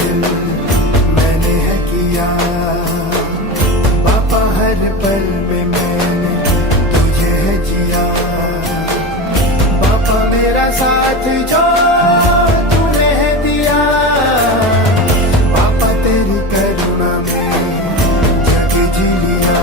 दिल मैंने है किया, पापा हर पल में मैंने तुझे है जिया, पापा मेरा साथ जो तूने है दिया, पापा तेरी करुणा में जग जी लिया,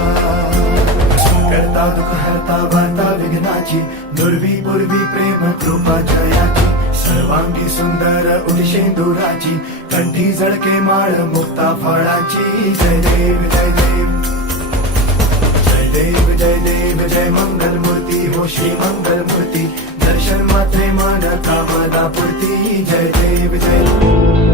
करता दुख हरता वार्ता विघ्नाची, दुर्वी पूर्वी प्रेम कृपा जयाची, सर्वांगी सुंदर उदिशेंदुराची, कंठी झळके माळ मुक्ता फळाची, जय देव जय देव जय देव जय देव जय मंगल मूर्ती हो श्री मंगल मूर्ती, दर्शन मात्रे मन कामना पूर्ती, जय देव जय